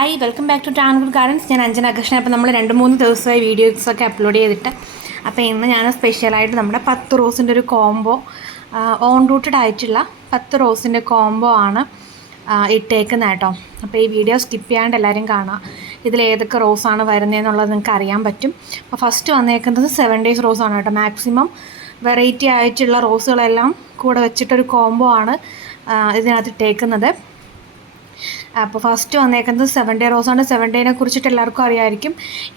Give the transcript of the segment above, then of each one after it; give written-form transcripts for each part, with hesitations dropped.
Hi welcome back to ട്രാൻഗുഡ് gardens. ഞാൻ അഞ്ജന കൃഷ്ണൻ. അപ്പോൾ നമ്മൾ 2-3 ദിവസമായി വീഡിയോസൊക്കെ അപ്ലോഡ് ചെയ്തിട്ട്, അപ്പോൾ ഇന്ന് ഞാൻ സ്പെഷ്യലായിട്ട് നമ്മുടെ 10 റോസിൻ്റെ ഒരു കോംബോ, ഓൺ റൂട്ടഡ് ആയിട്ടുള്ള 10 റോസിൻ്റെ കോംബോ ആണ് ഇട്ടേക്കുന്നത് കേട്ടോ. അപ്പോൾ ഈ വീഡിയോ സ്കിപ്പ് ചെയ്യാണ്ട് എല്ലാവരും കാണാം. ഇതിൽ ഏതൊക്കെ റോസാണ് വരുന്നതെന്നുള്ളത് നിങ്ങൾക്ക് അറിയാൻ പറ്റും. അപ്പോൾ ഫസ്റ്റ് വന്നേക്കുന്നത് 7 days റോസാണ് കേട്ടോ. മാക്സിമം വെറൈറ്റി ആയിട്ടുള്ള റോസുകളെല്ലാം കൂടെ വെച്ചിട്ടൊരു കോംബോ ആണ് ഇതിനകത്ത് ഇട്ടേക്കുന്നത്. അപ്പോൾ ഫസ്റ്റ് വന്നേക്കുന്നത് 7 day റോസാണ്. 7 ഡേനെ കുറിച്ചിട്ട് എല്ലാവർക്കും അറിയാമായിരിക്കും.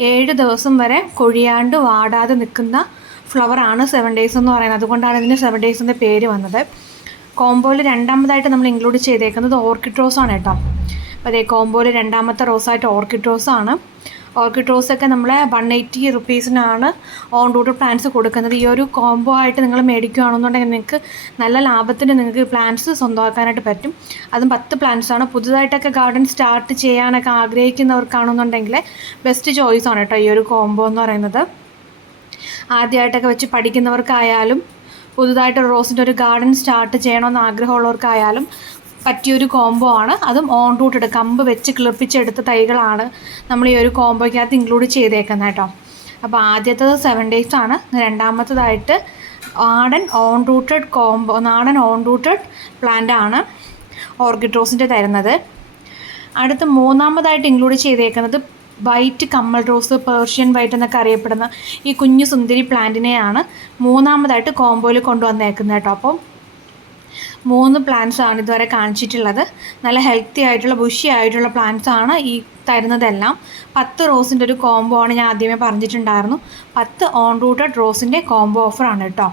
7 ദിവസം വരെ കൊഴിയാണ്ട് വാടാതെ നിൽക്കുന്ന ഫ്ലവറാണ് 7 days എന്ന് പറയുന്നത്. അതുകൊണ്ടാണ് ഇതിന് 7 days എന്ന പേര് വന്നത്. കോംബോയിൽ രണ്ടാമതായിട്ട് നമ്മൾ ഇൻക്ലൂഡ് ചെയ്തേക്കുന്നത് ഓർക്കിഡ് റോസാണ് കേട്ടോ. അപ്പോൾ അതേ കോംബോയിൽ രണ്ടാമത്തെ റോസായിട്ട് ഓർക്കിഡ് റോസാണ്. ഓർക്കിഡ് റോസൊക്കെ നമ്മൾ 180 റുപ്പീസിനാണ് ഓൺ റൂട്ടഡ് പ്ലാന്റ്സ് കൊടുക്കുന്നത്. ഈ ഒരു കോംബോ ആയിട്ട് നിങ്ങൾ മേടിക്കുകയാണെന്നുണ്ടെങ്കിൽ നിങ്ങൾക്ക് നല്ല ലാഭത്തിന് നിങ്ങൾക്ക് പ്ലാന്റ്സ് സ്വന്തമാക്കാനായിട്ട് പറ്റും. അതും 10 പ്ലാന്റ്സാണ്. പുതുതായിട്ടൊക്കെ ഗാർഡൻ സ്റ്റാർട്ട് ചെയ്യാനൊക്കെ ആഗ്രഹിക്കുന്നവർക്കാണെന്നുണ്ടെങ്കിൽ ബെസ്റ്റ് ചോയ്സാണ് കേട്ടോ ഈ ഒരു കോംബോ എന്ന് പറയുന്നത്. ആദ്യമായിട്ടൊക്കെ വെച്ച് പഠിക്കുന്നവർക്കായാലും പുതുതായിട്ട് റോസിൻ്റെ ഒരു ഗാർഡൻ സ്റ്റാർട്ട് ചെയ്യണമെന്ന് ആഗ്രഹമുള്ളവർക്കായാലും പറ്റിയൊരു കോംബോ ആണ്. അതും ഓൺ റൂട്ടഡ് കമ്പ് വെച്ച് കിളിപ്പിച്ചെടുത്ത തൈകളാണ് നമ്മൾ ഈ ഒരു കോംബോയ്ക്കകത്ത് ഇൻക്ലൂഡ് ചെയ്തേക്കുന്നത് കേട്ടോ. അപ്പോൾ ആദ്യത്തേത് 7 days ആണ്. രണ്ടാമത്തതായിട്ട് നാടൻ ഓൺ റൂട്ടഡ് പ്ലാന്റ് ആണ് ഓർക്കിഡ് റോസിൻ്റെ തരുന്നത്. അടുത്ത് മൂന്നാമതായിട്ട് ഇൻക്ലൂഡ് ചെയ്തേക്കുന്നത് വൈറ്റ് കമ്മൽ റോസ്, പേർഷ്യൻ വൈറ്റ് എന്നൊക്കെ അറിയപ്പെടുന്ന ഈ കുഞ്ഞു സുന്ദരി പ്ലാന്റിനെയാണ് മൂന്നാമതായിട്ട് കോംബോയിൽ കൊണ്ടുവന്നേക്കുന്നത് കേട്ടോ. അപ്പം 3 പ്ലാന്റ്സാണ് ഇതുവരെ കാണിച്ചിട്ടുള്ളത്. നല്ല ഹെൽത്തി ആയിട്ടുള്ള ബുഷി ആയിട്ടുള്ള പ്ലാന്റ്സാണ് ഈ തരുന്നതെല്ലാം. 10 റോസിൻ്റെ ഒരു കോംബോ ആണ്. ഞാൻ ആദ്യമേ പറഞ്ഞിട്ടുണ്ടായിരുന്നു 10 ഓൺ റൂട്ടഡ് റോസിൻ്റെ കോംബോ ഓഫറാണ് കേട്ടോ.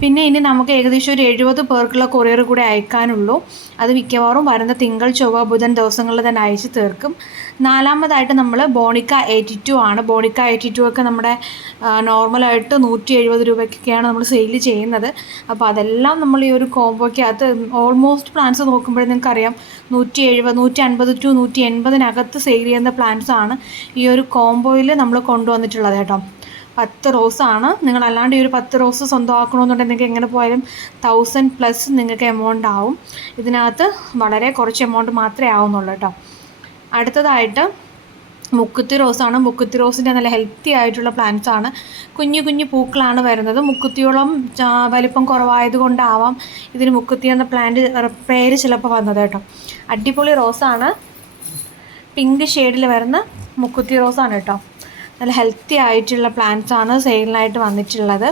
പിന്നെ ഇനി നമുക്ക് ഏകദേശം ഒരു 70 പേർക്കുള്ള കൊറിയർ കൂടെ അയക്കാനുള്ളൂ. അത് മിക്കവാറും വരുന്ന തിങ്കൾ, ചൊവ്വ, ബുധൻ ദിവസങ്ങളിൽ തന്നെ അയച്ച് തീർക്കും. നാലാമതായിട്ട് നമ്മൾ ബോണിക്ക 82 ആണ്. ബോണിക്ക 82 ഒക്കെ നമ്മുടെ നോർമലായിട്ട് 170 രൂപയ്ക്കൊക്കെയാണ് നമ്മൾ സെയിൽ ചെയ്യുന്നത്. അപ്പോൾ അതെല്ലാം നമ്മൾ ഈ ഒരു കോംബോയ്ക്കകത്ത് ഓൾമോസ്റ്റ് പ്ലാന്റ്സ് നോക്കുമ്പോഴേ നിങ്ങൾക്കറിയാം 170, 150 to 180 സെയിൽ ചെയ്യുന്ന പ്ലാന്റ്സാണ് ഈ ഒരു കോംബോയിൽ നമ്മൾ കൊണ്ടുവന്നിട്ടുള്ളത് കേട്ടോ. 10 റോസാണ്. നിങ്ങളല്ലാണ്ട് ഈ ഒരു 10 റോസ് സ്വന്തമാക്കണമെന്നുണ്ടെങ്കിൽ നിങ്ങൾക്ക് എങ്ങനെ പോയാലും 1000+ നിങ്ങൾക്ക് എമൗണ്ട് ആവും. ഇതിനകത്ത് വളരെ കുറച്ച് എമൗണ്ട് മാത്രമേ ആവുന്നുള്ളൂ കേട്ടോ. അടുത്തതായിട്ട് മുക്കുത്തി റോസാണ്. മുക്കുത്തി റോസിൻ്റെ നല്ല ഹെൽത്തി ആയിട്ടുള്ള പ്ലാന്റ്സ് ആണ്. കുഞ്ഞു കുഞ്ഞു പൂക്കളാണ് വരുന്നത്. മുക്കുത്തിയോളം വലിപ്പം കുറവായതുകൊണ്ടാവാം ഇതിന് മുക്കുത്തി എന്ന പ്ലാന്റ് പേര് ചിലപ്പോൾ വന്നത് കേട്ടോ. അടിപൊളി റോസാണ്. പിങ്ക് ഷെയ്ഡിൽ വരുന്ന മുക്കുത്തി റോസാണ് കേട്ടോ. നല്ല ഹെൽത്തി ആയിട്ടുള്ള പ്ലാന്റ്സാണ് സെയിലിനായിട്ട് വന്നിട്ടുള്ളത്.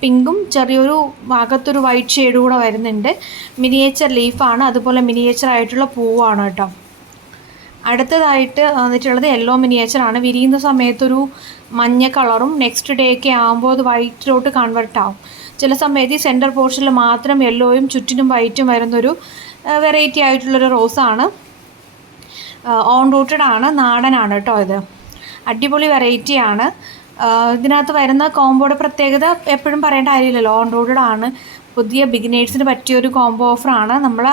പിങ്കും ചെറിയൊരു ഭാഗത്തൊരു വൈറ്റ് ഷെയ്ഡ് കൂടെ വരുന്നുണ്ട്. മിനിയേച്ചർ ലീഫാണ്, അതുപോലെ മിനിയേച്ചർ ആയിട്ടുള്ള പൂവാണ് കേട്ടോ. അടുത്തതായിട്ട് വന്നിട്ടുള്ളത് യെല്ലോ മിനിയേച്ചറാണ്. വിരിയുന്ന സമയത്തൊരു മഞ്ഞ കളറും നെക്സ്റ്റ് ഡേ ഒക്കെ ആകുമ്പോൾ അത് വൈറ്റിലോട്ട് കൺവെർട്ട് ആവും. ചില സമയത്ത് ഈ സെൻറ്റർ പോർഷനിൽ മാത്രം യെല്ലോയും ചുറ്റിനും വൈറ്റും വരുന്നൊരു വെറൈറ്റി ആയിട്ടുള്ളൊരു റോസാണ്. ഓൺ റൂട്ടഡ് ആണ്, നാടനാണ് കേട്ടോ. ഇത് അടിപൊളി വെറൈറ്റിയാണ്. ഇതിനകത്ത് വരുന്ന കോംബോയുടെ പ്രത്യേകത എപ്പോഴും പറയേണ്ട കാര്യമില്ലല്ലോ. ഓൺ റോഡഡ് ആണ്. പുതിയ ബിഗിനേഴ്സിന് പറ്റിയൊരു കോംബോ ഓഫറാണ്. നമ്മൾ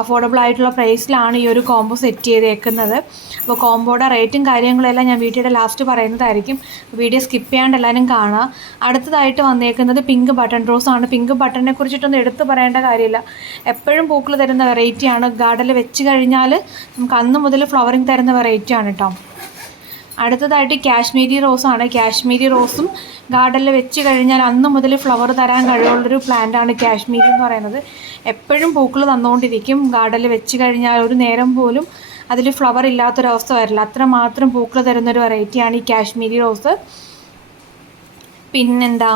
അഫോർഡബിൾ ആയിട്ടുള്ള പ്രൈസിലാണ് ഈ ഒരു കോംബോ സെറ്റ് ചെയ്തേക്കുന്നത്. അപ്പോൾ കോംബോയുടെ റേറ്റും കാര്യങ്ങളെല്ലാം ഞാൻ വീഡിയോയുടെ ലാസ്റ്റ് പറയുന്നതായിരിക്കും. വീഡിയോ സ്കിപ്പ് ചെയ്യാണ്ട് എല്ലാവരും കാണുക. അടുത്തതായിട്ട് വന്നേക്കുന്നത് പിങ്ക് ബട്ടൺ റോസ് ആണ്. പിങ്ക് ബട്ടണിനെ കുറിച്ചിട്ടൊന്നും എടുത്ത് പറയേണ്ട കാര്യമില്ല. എപ്പോഴും പൂക്കൾ തരുന്ന വെറൈറ്റിയാണ്. ഗാർഡനിൽ വെച്ച് കഴിഞ്ഞാൽ നമുക്ക് അന്ന് മുതൽ ഫ്ലവറിങ് തരുന്ന വെറൈറ്റിയാണ് കേട്ടോ. അടുത്തതായിട്ട് കാശ്മീരി റോസാണ്. കാശ്മീരി റോസും ഗാർഡനിൽ വെച്ച് കഴിഞ്ഞാൽ അന്ന് മുതൽ ഫ്ലവർ തരാൻ കഴിവുള്ളൊരു പ്ലാന്റാണ് കാശ്മീരി എന്ന് പറയുന്നത്. എപ്പോഴും പൂക്കൾ തന്നുകൊണ്ടിരിക്കും. ഗാർഡനിൽ വെച്ച് കഴിഞ്ഞാൽ ഒരു നേരം പോലും അതിൽ ഫ്ലവർ ഇല്ലാത്തൊരവസ്ഥ വരില്ല. അത്രമാത്രം പൂക്കൾ തരുന്നൊരു വെറൈറ്റിയാണ് ഈ കാശ്മീരി റോസ്. പിന്നെന്താ,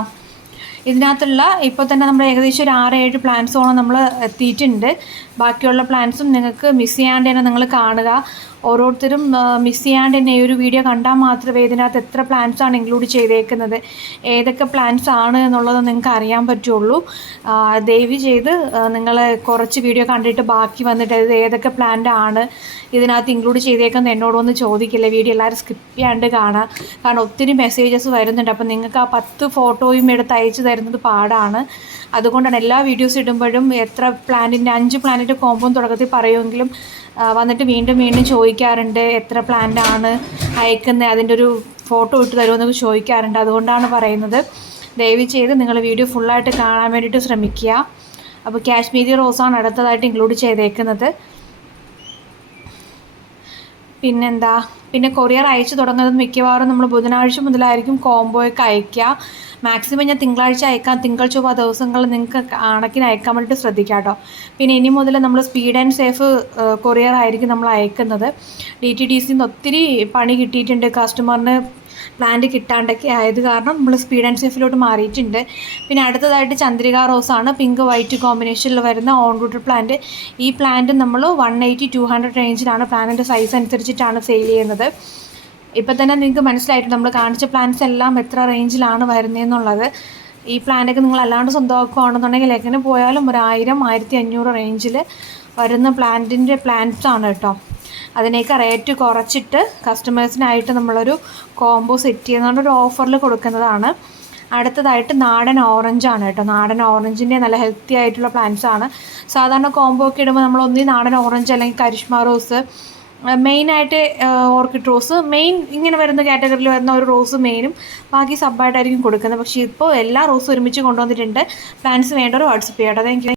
ഇതിനകത്തുള്ള ഇപ്പോൾ തന്നെ നമ്മൾ ഏകദേശം ഒരു 6-7 പ്ലാന്റ്സോളം നമ്മൾ എത്തിയിട്ടുണ്ട്. ബാക്കിയുള്ള പ്ലാന്റ്സും നിങ്ങൾക്ക് മിസ് ചെയ്യാണ്ട് തന്നെ നിങ്ങൾ കാണുക. ഓരോരുത്തരും മിസ് ചെയ്യാണ്ട് തന്നെ ഈ ഒരു വീഡിയോ കണ്ടാൽ മാത്രമേ ഇതിനകത്ത് എത്ര പ്ലാന്റ്സാണ് ഇൻക്ലൂഡ് ചെയ്തേക്കുന്നത്, ഏതൊക്കെ പ്ലാന്റ്സ് ആണ് എന്നുള്ളത് നിങ്ങൾക്ക് അറിയാൻ പറ്റുള്ളൂ. ദയവ് ചെയ്ത് നിങ്ങൾ കുറച്ച് വീഡിയോ കണ്ടിട്ട് ബാക്കി വന്നിട്ട് ഇത് ഏതൊക്കെ പ്ലാന്റ് ആണ് ഇതിനകത്ത് ഇൻക്ലൂഡ് ചെയ്തേക്കുന്നത് എന്നോടൊന്ന് ചോദിക്കില്ല. വീഡിയോ എല്ലാവരും സ്കിപ്പ് ചെയ്യാണ്ട് കാണാം. കാരണം ഒത്തിരി മെസ്സേജസ് വരുന്നുണ്ട്. അപ്പോൾ നിങ്ങൾക്ക് ആ 10 ഫോട്ടോയും എടുത്ത് അയച്ചു തരുന്നത് പാടാണ്. അതുകൊണ്ടാണ് എല്ലാ വീഡിയോസ് ഇടുമ്പോഴും എത്ര പ്ലാന്റിൻ്റെ 5 പ്ലാന്റിൻ്റെ കോമ്പോ തുടക്കത്തിൽ പറയുമെങ്കിലും വന്നിട്ട് വീണ്ടും ചോദിക്കാറുണ്ട് എത്ര പ്ലാന്റ് ആണ് അയക്കുന്നത്, അതിൻ്റെ ഒരു ഫോട്ടോ ഇട്ട് തരുമെന്നൊക്കെ ചോദിക്കാറുണ്ട്. അതുകൊണ്ടാണ് പറയുന്നത്. ദയവ് ചെയ്ത് നിങ്ങൾ വീഡിയോ ഫുള്ളായിട്ട് കാണാൻ വേണ്ടിയിട്ട് ശ്രമിക്കുക. അപ്പോൾ കാശ്മീരി റോസാണ് അടുത്തതായിട്ട് ഇൻക്ലൂഡ് ചെയ്തേക്കുന്നത്. പിന്നെന്താ, പിന്നെ കൊറിയർ അയച്ചു തുടങ്ങുന്നത് മിക്കവാറും നമ്മൾ ബുധനാഴ്ച മുതലായിരിക്കും കോംബോയൊക്കെ അയക്കുക. മാക്സിമം ഞാൻ തിങ്കളാഴ്ച അയക്കാം, തിങ്കൾ ചൊവ്വ ദിവസങ്ങളിൽ നിങ്ങൾക്ക് കണക്കിന് അയക്കാൻ വേണ്ടിയിട്ട് ശ്രദ്ധിക്കാം കേട്ടോ. പിന്നെ ഇനി മുതൽ നമ്മൾ സ്പീഡ് ആൻഡ് സേഫ് കൊറിയർ ആയിരിക്കും നമ്മൾ അയക്കുന്നത്. DTDCയിൽ നിന്ന് ഒത്തിരി പണി കിട്ടിയിട്ടുണ്ട് കസ്റ്റമറിന്, പ്ലാന്റ് കിട്ടാണ്ടൊക്കെ ആയത് കാരണം നമ്മൾ സ്പീഡ് ആൻഡ് സേഫിലോട്ട് മാറിയിട്ടുണ്ട്. പിന്നെ അടുത്തതായിട്ട് ചന്ദ്രിക റോസാണ്, പിങ്ക് വൈറ്റ് കോമ്പിനേഷനിൽ വരുന്ന ഓൺ റൂട്ടഡ് പ്ലാന്റ്. ഈ പ്ലാന്റ് നമ്മൾ 180-200 റേഞ്ചിലാണ്, പ്ലാന്റിൻ്റെ സൈസ് അനുസരിച്ചിട്ടാണ് സെയിൽ ചെയ്യുന്നത്. ഇപ്പം തന്നെ നിങ്ങൾക്ക് മനസ്സിലായിട്ടുണ്ട് നമ്മൾ കാണിച്ച പ്ലാന്റ്സ് എല്ലാം എത്ര റേഞ്ചിലാണ് വരുന്നതെന്നുള്ളത്. ഈ പ്ലാന്റൊക്കെ നിങ്ങൾ അല്ലാണ്ട് സ്വന്തമാക്കുകയാണെന്നുണ്ടെങ്കിൽ എങ്ങനെ പോയാലും 1000-1500 റേഞ്ചിൽ വരുന്ന പ്ലാന്റ്സ് ആണ് കേട്ടോ. അതിനേക്ക് റേറ്റ് കുറച്ചിട്ട് കസ്റ്റമേഴ്സിനായിട്ട് നമ്മളൊരു കോംബോ സെറ്റ് ചെയ്യുന്നതുകൊണ്ട് ഒരു ഓഫറിൽ കൊടുക്കുന്നതാണ്. അടുത്തതായിട്ട് നാടൻ ഓറഞ്ചാണ് കേട്ടോ. നാടൻ ഓറഞ്ചിൻ്റെ നല്ല ഹെൽത്തി ആയിട്ടുള്ള പ്ലാന്റ്സ് ആണ്. സാധാരണ കോംബോ ഒക്കെ ഇടുമ്പോൾ നമ്മൾ ഒന്നീ നാടൻ ഓറഞ്ച് അല്ലെങ്കിൽ കരിഷ്മ റോസ്, മെയിനായിട്ട് ഓർക്കിഡ് റോസ്, മെയിൻ ഇങ്ങനെ വരുന്ന കാറ്റഗറിയിൽ വരുന്ന ഒരു റോസ് മെയിനും ബാക്കി സബ്ബായിട്ടായിരിക്കും കൊടുക്കുന്നത്. പക്ഷേ ഇപ്പോൾ എല്ലാ റോസും ഒരുമിച്ച് കൊണ്ടുവന്നിട്ടുണ്ട്. പ്ലാന്റ്സ് വേണ്ടവർ വാട്സപ്പ് ചെയ്യട്ടോ. Thank U.